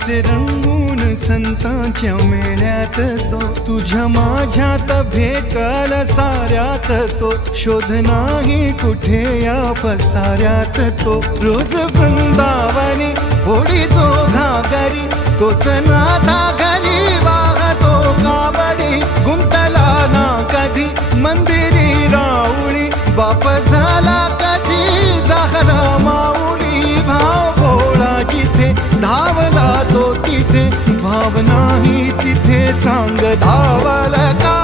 नाचे रंगून संतांच्या मेळ्यात जो, तुझ्या माझ्यात भेटल साऱ्यात तो, शोध नाही कुठे या पसाऱ्यात तो. रोज वृंदावनी होडी जो घागरी, तोच नाथा घरी वाहतो कावडी. गुंतला ना कधी मंदिरी राऊळी, बाप झाला कधी जाहरा माऊली. भाव भोळा जिथे धावला तो तिथे, भाव नाही तिथे सांग धावल का.